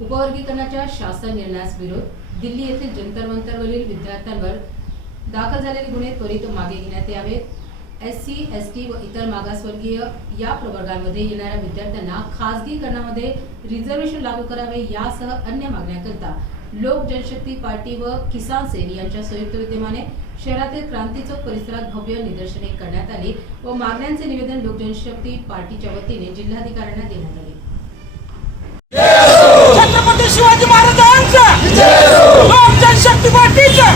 उपवर्गीकरणाच्या शासन निर्णयास विरोध दिल्ली येथील जंतर मंतरवरील विद्यार्थ्यांवर दाखल झालेले गुन्हे त्वरित मागे घेण्यात यावेत। SC, ST व इतर मागासवर्गीय या प्रवर्गांमध्ये येणाऱ्या विद्यार्थ्यांना खासगीकरणामध्ये रिझर्वेशन लागू करावे यासह अन्य मागण्यांकरता लोक जनशक्ती पार्टी व किसान सेल यांच्या संयुक्त विद्यमाने शहरातील क्रांती चौक परिसरात भव्य निदर्शने करण्यात आली व मागण्यांचे निवेदन लोक जनशक्ती पार्टीच्या वतीने जिल्हाधिकाऱ्यांना देण्यात आले। छत्रपती शिवाजी महाराजांचा लोक जनशक्ति पार्टीचा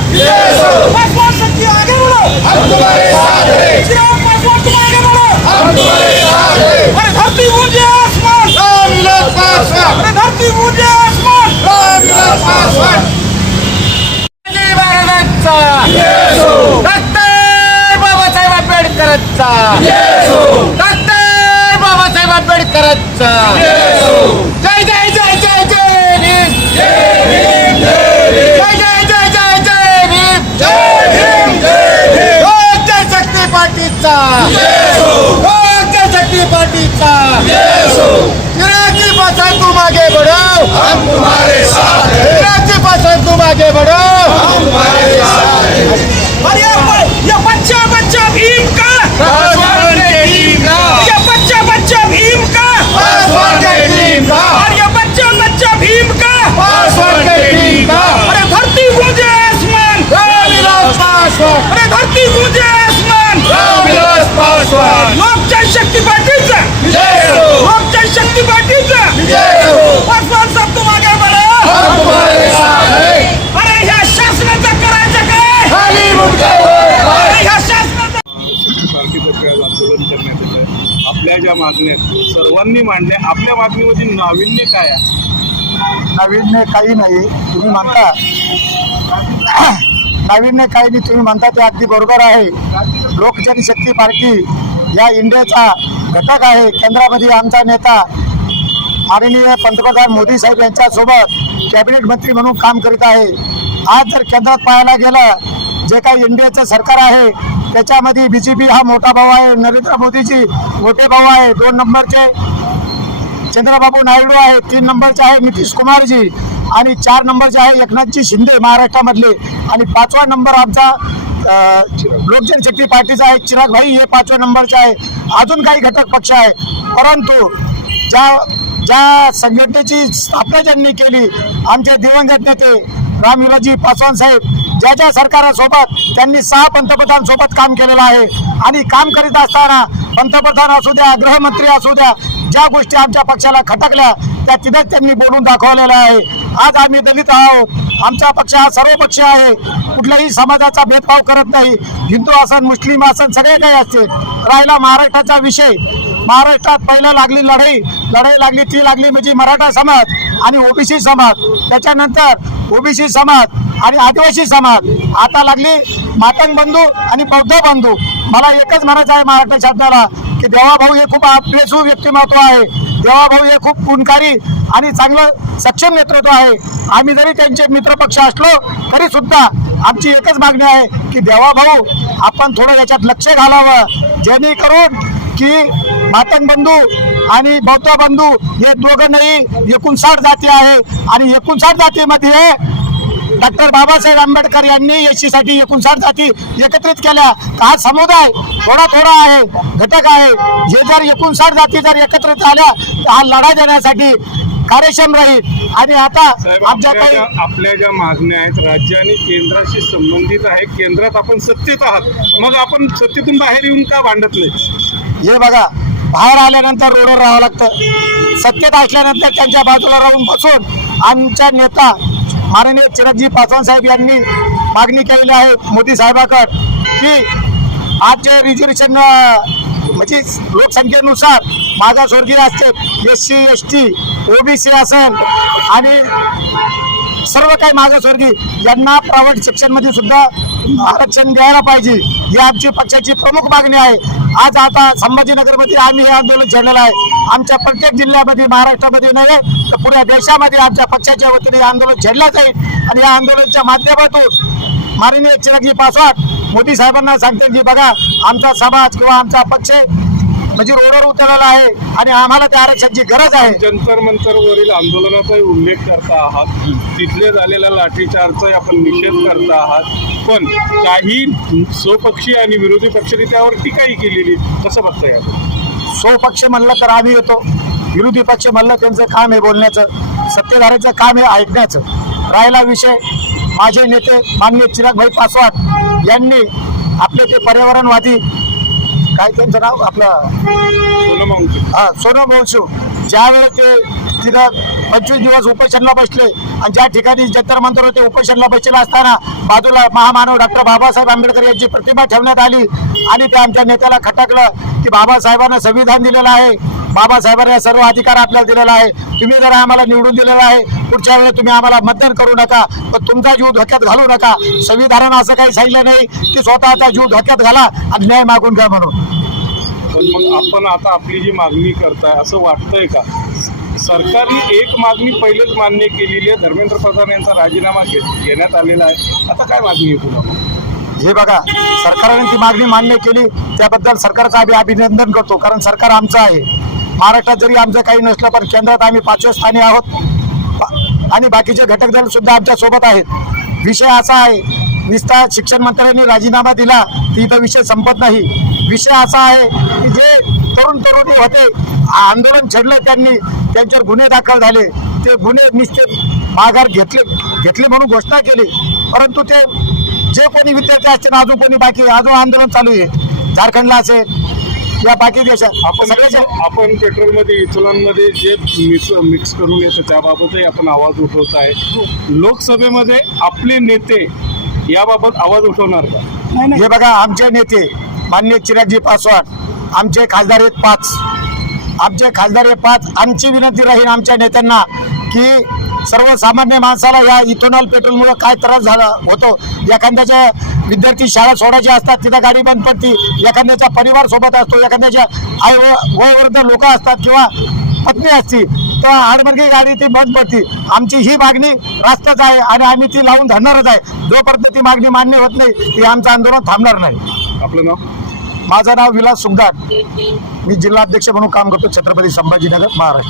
पासवान शक्ति आगे बढ़ो, हम तुम्हारे साथ हैं। चिराग पासवान तुम आगे बढ़ो, हम तुम्हारे साथ हैं। अरे धरती गूंजे आसमान, रामविलास पासवान। अरे धरती गूंजे आसमान, रामविलास पासवान। शिवाजी महाराजांचा डॉक्टर बाबासाहेब आंबेडकरांचा डॉक्टर बाबासाहेब आंबेडकरांचा जय जय जय जय जय भीम, जय भीम, जय जय जय जय जय भीम, जय भीम, जय भीम। लोक जनशक्ति पार्टीचा लोक जनशक्ति पार्टीचा चिराग जी पासवान तुम आगे बढ़ो, हम तुम्हारे साथ हैं। चिराग जी पासवान तुम आगे बढ़ो, हम तुम्हारे साथ हैं। और ये बच्चा बच्चा भीम का पासवान के टीम का, ये बच्चा बच्चा भीम का पासवान के टीम का, और ये बच्चा बच्चा भीम का पासवान के टीम का। अरे धरती गूंजे आसमान, रामविलास पासवान। अरे धरती गूंजे आसमान, रामविलास पासवान। लोक जनशक्ति पार्टीचा लोक जनशक्ति पार्टीचा पासवान साहेब तुम आगे बढ़ो, हम तुम्हारे साथ हैं। अरे ह्या शासनाचं करायचं काय? खाली मुंडके वर। अरे ह्या शासनाचं पार्टीतर्फे आज आंदोलन करण्यात येत आहे। आपल्या ज्या मागण्या सर्वांनी मांडल्या, आपल्या मागणीमध्ये नाविन्य काय आहे? नाविन्य काही नाही, तुम्ही म्हणता नाविन्य काही नाही, तुम्ही म्हणता ते अगदी बरोबर आहे। लोक जनशक्ती पार्टी या इंडियाचा घटक आहे। केंद्रामध्ये आमचा नेता माननीय पंतप्रधान मोदी साहेब यांच्यासोबत कॅबिनेट मंत्री म्हणून काम करीत आहे। आज जर केंद्रात पाहायला गेलं, जे काही इंडियाचं सरकार आहे त्याच्यामध्ये BJP हा मोठा भाऊ आहे, नरेंद्र मोदीजी मोठे भाऊ आहे, 2 नंबरचे चंद्रबाबू नायडू आहे, 3 नंबरचे आहे नितीश कुमारजी आणि 4 नंबरचे आहे एकनाथजी शिंदे महाराष्ट्रामधले, आणि 5वा नंबर आमचा लोक जनशक्ती पार्टीचा आहे चिराग भाई, हे 5व्या नंबरचे आहे। अजून काही घटक पक्ष आहे, परंतु ज्या संघटनेची स्थापना ज्यांनी केली आमचे दिवंगत नेते रामविलासजी पासवान साहेब, ज्या सरकारासोबत त्यांनी 6 पंतप्रधान सोबत काम केलेलं आहे, आणि काम करीत असताना पंतप्रधान असू द्या, गृहमंत्री असू द्या, ज्या गोष्टी आमच्या पक्षाला खटकल्या त्या तिथेच त्यांनी बोलून दाखवलेलं आहे। आज आम्ही दलित आहोत, आमचा पक्ष हा सर्व पक्ष आहे, कुठल्याही समाजाचा भेदभाव करत नाही, हिंदू असन मुस्लिम असन सगळे काही असते। राहिला महाराष्ट्राचा विषय, महाराष्ट्रात पहिलं लागली लढाई लागली ती लागली म्हणजे मराठा समाज आणि OBC समाज, त्याच्यानंतर OBC समाज आणि आदिवासी समाज, आता लागली मातंग बंधू आणि बौद्ध बंधू। मला एकच म्हणायचं आहे महाराष्ट्र शासनाला की देवाभाऊ हे खूप अभ्यासू व्यक्तिमत्व आहे, देवाभाऊ हे खूप गुणकारी आणि चांगलं सक्षम नेतृत्व आहे। आम्ही जरी त्यांचे मित्रपक्ष असलो तरी सुद्धा आमची एकच मागणी आहे की देवाभाऊ आपण थोडं याच्यात लक्ष घालावं, जेणेकरून की मातंग बंधू आणि बौद्ध बंधू हे दोघं नाही 59 जाती आहे, आणि 59 जातीमध्ये डॉक्टर बाबासाहेब आंबेडकर यांनी SC साठी 59 जाती एकत्रित केल्या। हा समुदाय थोडा आहे, घटक आहे, हे जर 59 जाती जर एकत्रित आल्या तर हा लढा देण्यासाठी कार्यक्षम राहील। आणि आता आपल्या ज्या मागण्या आहेत राज्य आणि केंद्राशी संबंधित आहे, केंद्रात आपण सत्तेत आहात, मग आपण सत्तेतून बाहेर येऊन का भांडत नाही? हे बघा, बाहेर आल्यानंतर रोडवर राहावं लागतं, सत्तेत असल्यानंतर त्यांच्या बाजूला राहून बसून आमच्या नेता माननीय चिरागजी पासवान साहेब यांनी मागणी केलेली आहे मोदी साहेबांकडे की आज जे रिझर्वेशन म्हणजे लोकसंख्येनुसार मागासवर्गीय असते SC, ST, OBC असेल आणि सर्व काही मागासवर्गीय यांना प्रायव्हेट सेक्शनमध्ये सुद्धा आरक्षण द्यायला पाहिजे, ही आमची पक्षाची प्रमुख मागणी आहे। आज आता संभाजीनगरमध्ये आम्ही हे आंदोलन छेडलेलं आहे, आमच्या प्रत्येक जिल्ह्यामध्ये महाराष्ट्रामध्ये नव्हे तर पुऱ्या देशामध्ये आमच्या पक्षाच्या वतीने आंदोलन छेडलं जाईल, आणि या आंदोलनाच्या माध्यमातून माननीय चिरागजी पासवान मोदी साहेबांना सांगतील की बघा आमचा समाज किंवा आमचा पक्ष म्हणजे रोडवर उतरलेला आहे आणि आम्हाला त्या आरक्षणाची गरज आहे. जंतर मंतरवरील आंदोलनाचाही उल्लेख करता आहात, तिथले झालेल्या लाठीचार्जचा आपण निषेध करता आहात, पण काही स्वपक्षी आणि विरोधी पक्षाने त्यावर टीकाही केलेली. कसं बघताय आपण? स्वपक्ष म्हणलं तर आम्ही येतो, विरोधी पक्ष म्हणलं त्यांचं काम आहे बोलण्याचं, सत्तेधाऱ्याचं काम आहे ऐकण्याचं. राहिला विषय, माझे नेते माननीय चिरागभाई पासवान यांनी आपले ते पर्यावरणवादी, काय त्यांचं नाव आपलं सोनम वंशू, ज्यावेळेस ते तिथं 25 दिवस उपोषणला बसले आणि ज्या ठिकाणी जंतर मंतरवर ते उपोषणला बसलेला असताना बाजूला महामानव डॉक्टर बाबासाहेब आंबेडकर यांची प्रतिमा ठेवण्यात आली आणि ते आमच्या नेत्याला खटकलं की बाबासाहेबांना संविधान दिलेलं आहे, बाबासाहेबांना सर्व अधिकार आपल्याला दिलेला आहे, तुम्ही जर आम्हाला निवडून दिलेला आहे, पुढच्या वेळेस तुम्ही आम्हाला मतदान करू नका, पण तुमचा जीव धोक्यात घालू नका. संविधानानं असं काही सांगितलं नाही की स्वतःचा जीव धोक्यात घाला आणि न्याय मागून घ्या म्हणून. पण मग आपण आता आपली जी मागणी करताय, असं वाटतंय का सरकारने एक मागणी पहिलेच मान्य केलेली आहे, धर्मेंद्र प्रधान यांचा राजीनामा घेण्यात आलेला आहे, आता काय मागणी आहे पुन्हा? हे बघा, सरकारने ती मागणी मान्य केली त्याबद्दल सरकारचं आम्ही अभिनंदन करतो, कारण सरकार आमचं आहे. महाराष्ट्रात जरी आमचं काही नसलं पण केंद्रात आम्ही 5व्या स्थानी आहोत आणि बाकीचे घटक दल सुद्धा आमच्या सोबत आहेत. विषय असा आहे, नुसता शिक्षण मंत्र्यांनी राजीनामा दिला तर इथं विषय संपत नाही. विषय असा आहे की जे तरुण तरुणी होते, आंदोलन छेडलं त्यांनी, त्यांच्यावर गुन्हे दाखल झाले, ते गुन्हे निश्चित माघार घेतले म्हणून घोषणा केली, परंतु ते जे कोणी विद्यार्थी असतील अजून कोणी बाकी अजून आंदोलन चालू आहे, झारखंडला असेल या बाकी देशात. आपण पेट्रोलमध्ये इथेनॉलमध्ये जे मिक्स करून येतं त्याबाबतही आपण आवाज उठवत आहे. लोकसभेमध्ये आपले नेते याबाबत आवाज उठवणार का? हे बघा, आमचे नेते माननीय चिरागजी पासवान, आमचे खासदार आहेत 5, आमचे खासदार हे 5. आमची विनंती राहील आमच्या नेत्यांना की सर्वसामान्य माणसाला या इथेनॉल पेट्रोलमुळे काय त्रास झाला होतो. एखाद्याच्या विद्यार्थी शाळा सोडायच्या असतात, तिथं गाडी बंद पडती, एखाद्याचा परिवार सोबत असतो, एखाद्याच्या वयोवृद्ध लोक असतात किंवा पत्नी असती, तर आडमर्गी गाडी ती बंद पडती. आमची ही मागणी रास्तच आहे आणि आम्ही ती लावून धरणारच आहे. जोपर्यंत ती मागणी मान्य होत नाही ती आमचं आंदोलन थांबणार नाही. आपलं नाव? माझं नाव विलास सुगदार, मी जिल्हाध्यक्ष म्हणून काम करतो, छत्रपती संभाजीनगर, महाराष्ट्र.